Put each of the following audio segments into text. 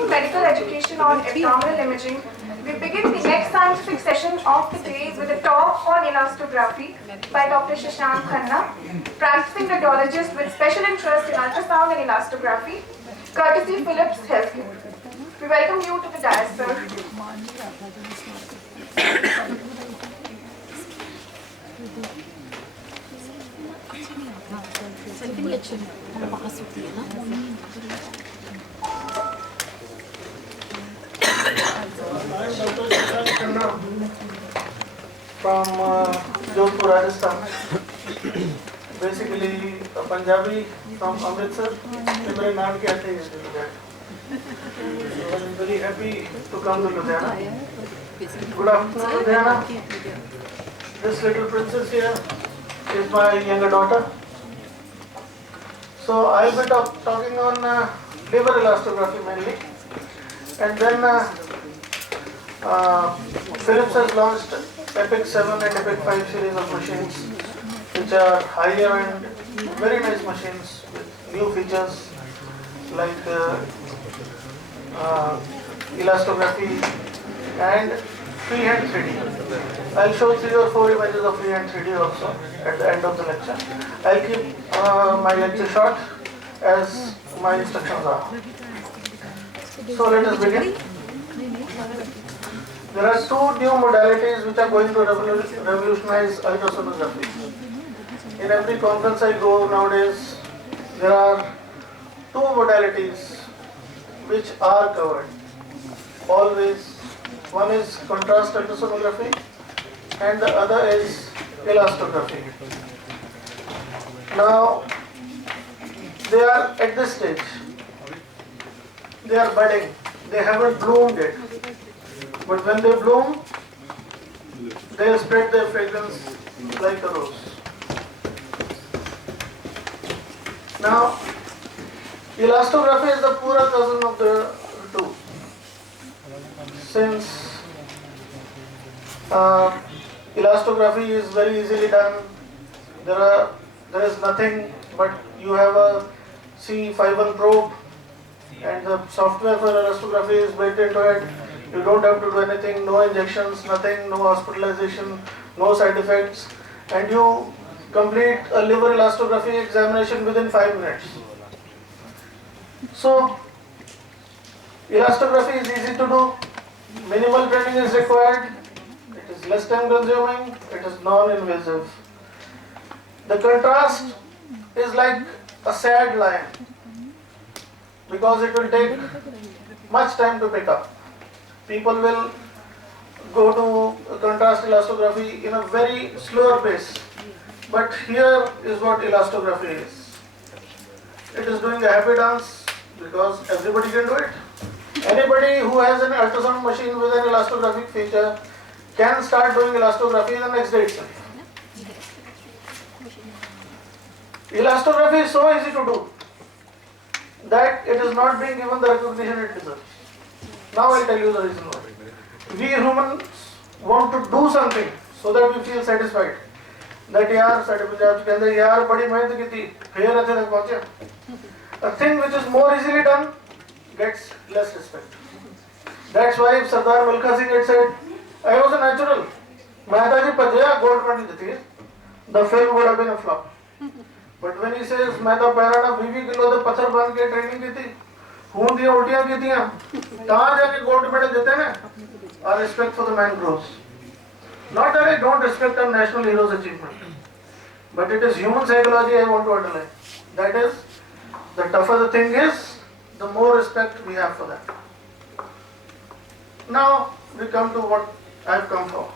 continuing medical education on abdominal imaging, we begin the next scientific session of the day with a talk on elastography by Dr. Shashank Khanna, practicing radiologist with special interest in ultrasound and elastography, courtesy Philips Healthcare. We welcome you to the dais, sir. I'm Dr. Shashank Khanna from Jodhpur, Rajasthan. Basically, a Punjabi from Amritsar. मेरे नाम क्या थे Ludhiana. So I'm very happy to come to Ludhiana. Good afternoon, Ludhiana. This little princess here is my younger daughter. So I'll be talking on liver elastography mainly, and then Philips has launched Epic 7 and Epic 5 series of machines, which are higher and very nice machines with new features like elastography and freehand 3D. I'll show 3 or 4 images of freehand 3D also at the end of the lecture. I'll keep my lecture short as my instructions are. So let us begin. There are 2 new modalities which are going to revolutionize ultrasonography. In every conference I go nowadays, there are 2 modalities which are covered. Always. One is contrast ultrasonography and the other is elastography. Now, they are at this stage. They are budding. They haven't bloomed yet. But when they bloom, they spread their fragrance like a rose. Now, elastography is the poorer cousin of the 2. Since elastography is very easily done, there is nothing but you have a C51 probe and the software for elastography is built into it. You don't have to do anything, no injections, nothing, no hospitalization, no side effects, and you complete a liver elastography examination within 5 minutes. So, elastography is easy to do, minimal training is required, it is less time consuming, it is non-invasive. The contrast is like a sad lion because it will take much time to pick up. People will go to contrast elastography in a very slower pace. But here is what elastography is. It is doing a happy dance because everybody can do it. Anybody who has an ultrasound machine with an elastographic feature can start doing elastography the next day itself. Elastography is so easy to do that it is not being given the recognition it deserves. Now I'll tell you the reason why. We humans want to do something so that we feel satisfied. That yaar, sade Punjab ke andar yaar badi mehnat ki thi, phir athe tak pahunche. A thing which is more easily done gets less respect. That's why Sardar Milkha Singh had said, I was a natural. Mehta ji bhajya gold medal jiti, the film would have been a flop. But when he says Mehta paira na 20 kilo de pathar band ke training ki thi, खून दिया उल्टियां की दिया कहाँ जाके gold medal देते हैं our respect for the man grows. Not that I don't respect a national hero's achievement, but it is human psychology I want to underline. That is, the tougher the thing is, the more respect we have for that. Now we come to what I have come for.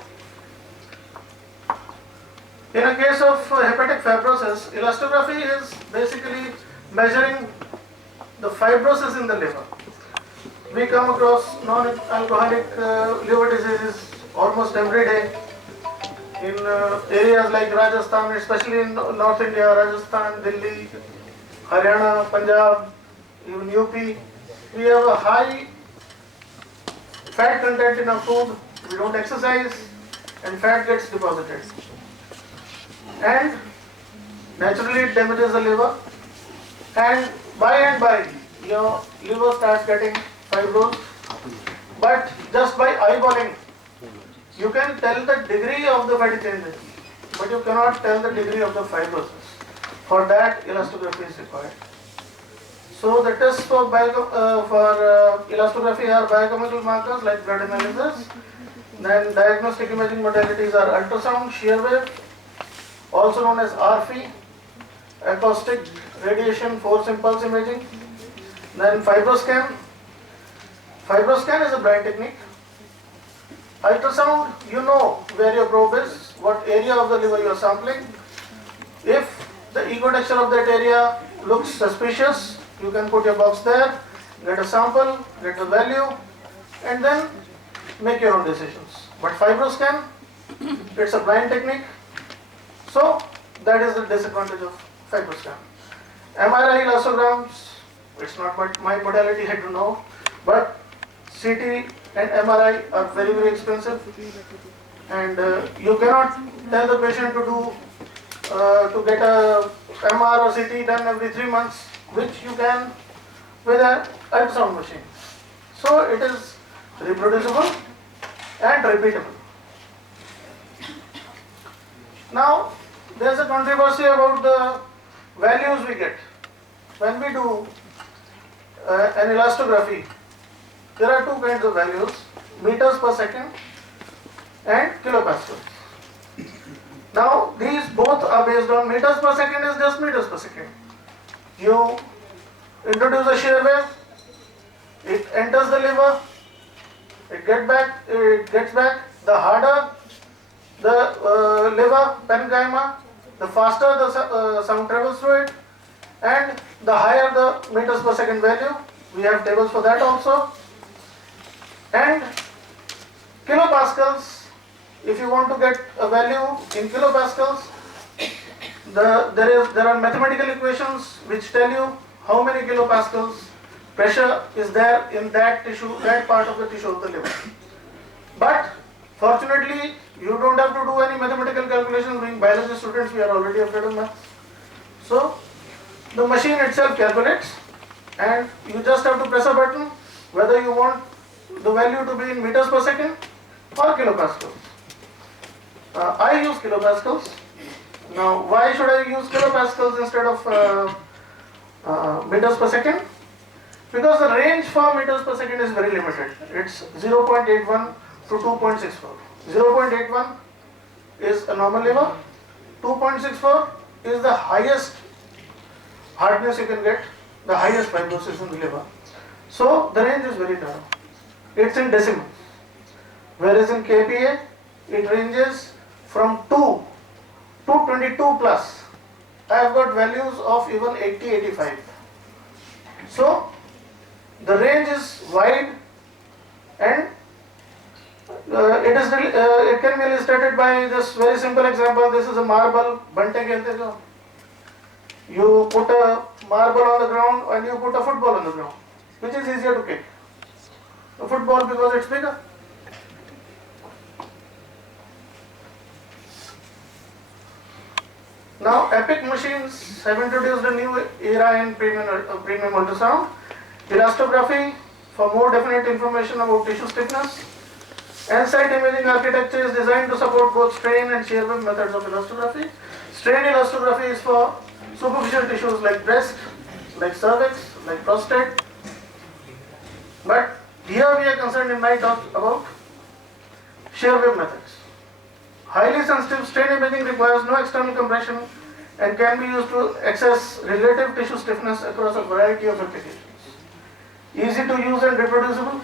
In a case of hepatic fibrosis, elastography is basically measuring the fibrosis in the liver. We come across non-alcoholic liver diseases almost every day in areas like Rajasthan, especially in North India, Rajasthan, Delhi, Haryana, Punjab, even UP. We have a high fat content in our food, we don't exercise, and fat gets deposited. And naturally it damages the liver, and by your liver starts getting fibrosed, but just by eyeballing, you can tell the degree of the fatty changes, but you cannot tell the degree of the fibrosis. For that, elastography is required. So the tests for elastography are biochemical markers like blood analysis. Then diagnostic imaging modalities are ultrasound, shear wave, also known as RF, acoustic, radiation, force impulse imaging. Then fibroscan. Fibroscan is a blind technique. Ultrasound, you know where your probe is, what area of the liver you are sampling. If the ecotexture of that area looks suspicious, you can put your box there, get a sample, get the value, and then make your own decisions. But fibroscan, it's a blind technique, so that is the disadvantage of fibroscan. MRI elastograms, it's not my modality, I don't know, but CT and MRI are very, very expensive, and you cannot tell the patient to get a MR or CT done every 3 months, which you can with an ultrasound machine. So it is reproducible and repeatable. Now there is a controversy about the values we get when we do an elastography. There are two kinds of values, meters per second and kilopascals. Now these both are based on meters per second is just meters per second. You introduce a shear wave, it enters the liver, it gets back. The harder the liver parenchyma, the faster the sound travels through it, and the higher the meters per second value. We have tables for that also. And kilopascals, if you want to get a value in kilopascals, there are mathematical equations which tell you how many kilopascals pressure is there in that tissue, that part of the tissue of the liver. But fortunately, you don't have to do any mathematical calculations. Being biology students, we are already afraid of math. So the machine itself calculates, and you just have to press a button whether you want the value to be in meters per second or kilopascals. I use kilopascals. Now, why should I use kilopascals instead of meters per second? Because the range for meters per second is very limited. It's 0.81 to 2.64. 0.81 is a normal liver. 2.64 is the highest hardness you can get, the highest fibrosis in the liver. So the range is very narrow. It's in decimals. Whereas in kPa, it ranges from 2 to 22 plus. I have got values of even 80, 85. So the range is wide, and it can be illustrated by this very simple example. This is a marble, bante khelte jo. You put a marble on the ground and you put a football on the ground. Which is easier to kick? A football, because it's bigger. Now, Epic machines have introduced a new era in premium ultrasound. Elastography for more definite information about tissue stiffness. N-site imaging architecture is designed to support both strain and shear wave methods of elastography. Strain elastography is for superficial tissues like breast, like cervix, like prostate. But here we are concerned in my talk about shear wave methods. Highly sensitive strain imaging requires no external compression and can be used to assess relative tissue stiffness across a variety of applications. Easy to use and reproducible.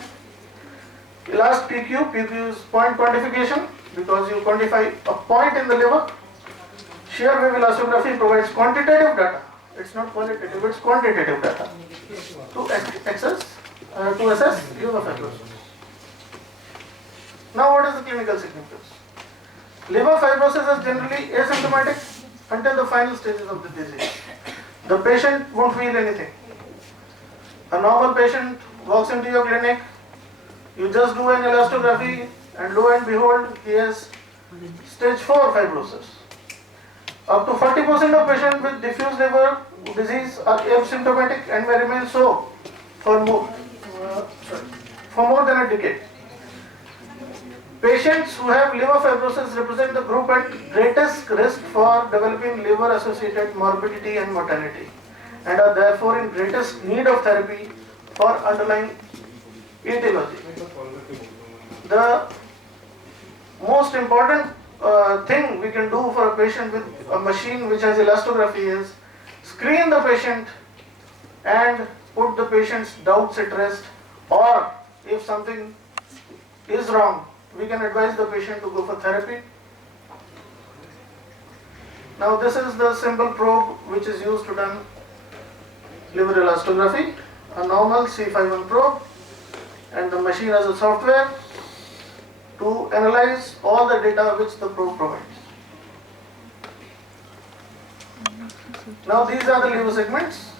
Elast PQ is point quantification because you quantify a point in the liver. Shear wave elastography provides quantitative data. It's not qualitative, it's quantitative data to assess liver fibrosis. Now, what is the clinical significance? Liver fibrosis is generally asymptomatic until the final stages of the disease. The patient won't feel anything. A normal patient walks into your clinic, you just do an elastography, and lo and behold, he has stage 4 fibrosis. Up to 40% of patients with diffuse liver disease are asymptomatic and may remain so for for more than a decade. Patients who have liver fibrosis represent the group at greatest risk for developing liver-associated morbidity and mortality, and are therefore in greatest need of therapy for underlying etiology. The most important thing we can do for a patient with a machine which has elastography is screen the patient and put the patient's doubts at rest, or if something is wrong, we can advise the patient to go for therapy. Now this is the simple probe which is used to done liver elastography, a normal C51 probe, and the machine has a software to analyze all the data which the probe provides. Now these are the liver segments.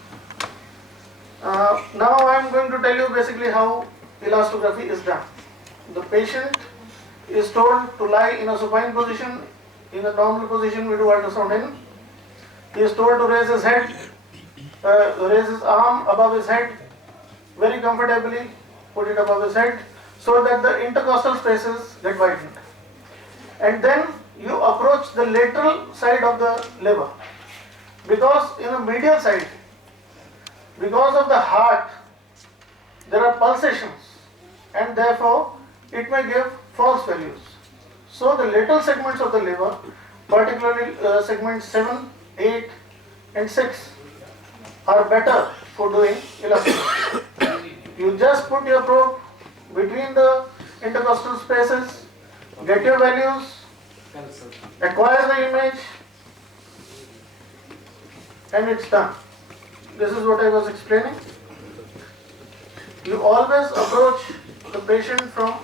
Now I am going to tell you basically how elastography is done. The patient is told to lie in a supine position. In a normal position we do ultrasound in. He is told to raise his head, raise his arm above his head very comfortably, put it above his head so that the intercostal spaces get widened. And then you approach the lateral side of the liver, because in the medial side, because of the heart, there are pulsations and therefore it may give false values. So the lateral segments of the liver, particularly segments 7, 8 and 6 are better for doing elastography. You just put your probe between the intercostal spaces, get your values, acquire the image, and it's done. This is what I was explaining. You always approach the patient from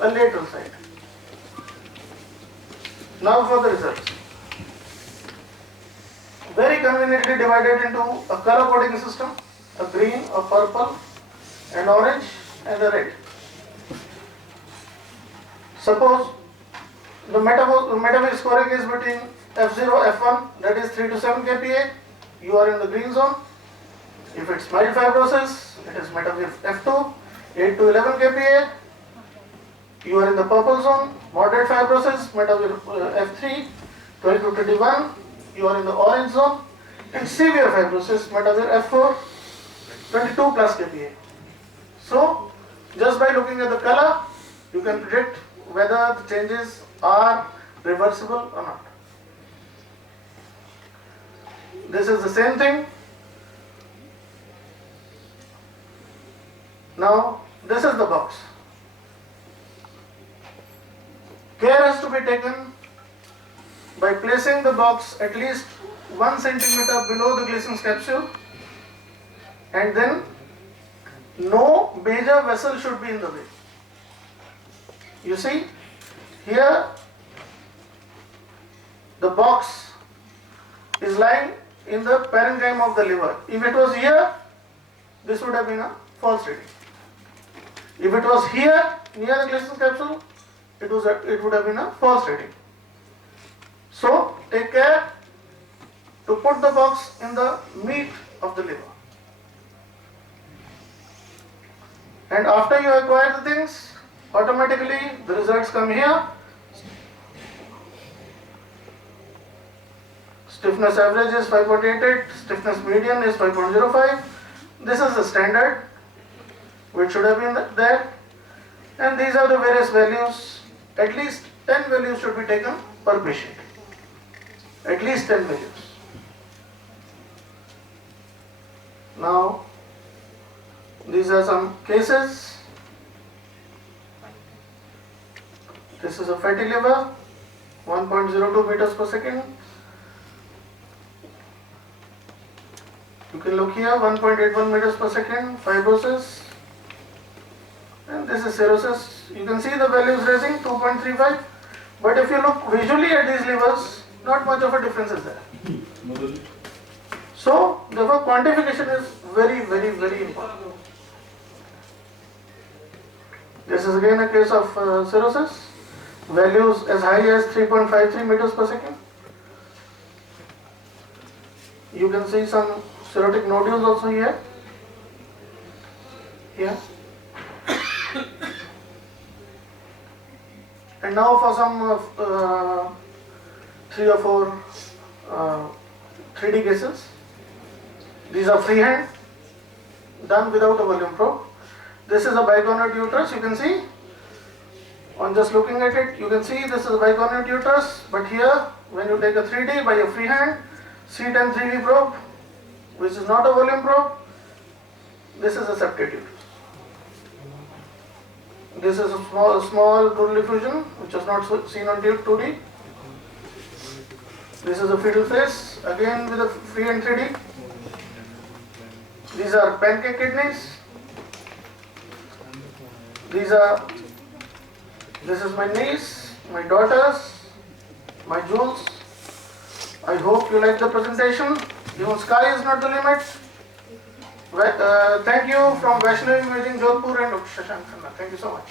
a lateral side. Now for the results. Very conveniently divided into a color coding system, a green, a purple, an orange and a red. Suppose the metawave scoring is between F0, F1, that is 3 to 7 kPa, you are in the green zone. If it's mild fibrosis, it is metawave F2, 8 to 11 kPa, you are in the purple zone. Moderate fibrosis, metawave F3, 12 to 21, you are in the orange zone. And severe fibrosis, metawave F4, 22 plus kPa. So, just by looking at the color, you can predict whether the changes are reversible or not. This is the same thing. Now, this is the box. Care has to be taken by placing the box at least 1 centimeter below the Gleason's capsule, and then no major vessel should be in the way. You see, here the box is lying in the parenchyma of the liver. If it was here, this would have been a false reading. If it was here near the Gleason's capsule, it would have been a false reading. So take care to put the box in the meat of the liver. And after you acquire the things, automatically the results come here. Stiffness average is 5.88, stiffness median is 5.05. This is the standard which should have been there. And these are the various values. At least 10 values should be taken per patient. At least 10 values. Now, these are some cases. This is a fatty liver, 1.02 meters per second. You can look here, 1.81 meters per second, fibrosis. And this is cirrhosis. You can see the values raising, 2.35. But if you look visually at these livers, not much of a difference is there. So, therefore, quantification is very, very, very important. This is again a case of cirrhosis. Values as high as 3.53 meters per second. You can see some cirrhotic nodules also here. Here. And now for some 3 or 4 3D cases. These are freehand, done without a volume probe. This is a bicornuate uterus, you can see. On just looking at it, you can see this is a bicornuate uterus, but here, when you take a 3D by a freehand, C10 3D probe, which is not a volume probe, this is a septate uterus. This is a small pleural effusion, which is not seen on 2D. This is a fetal face, again with a freehand 3D. These are pancake kidneys. This is my niece, my daughters, my jewels. I hope you like the presentation. Even sky is not the limit. Thank you from Vaishnavi Imaging Jodhpur and Dr. Shashank Khanna. Thank you so much.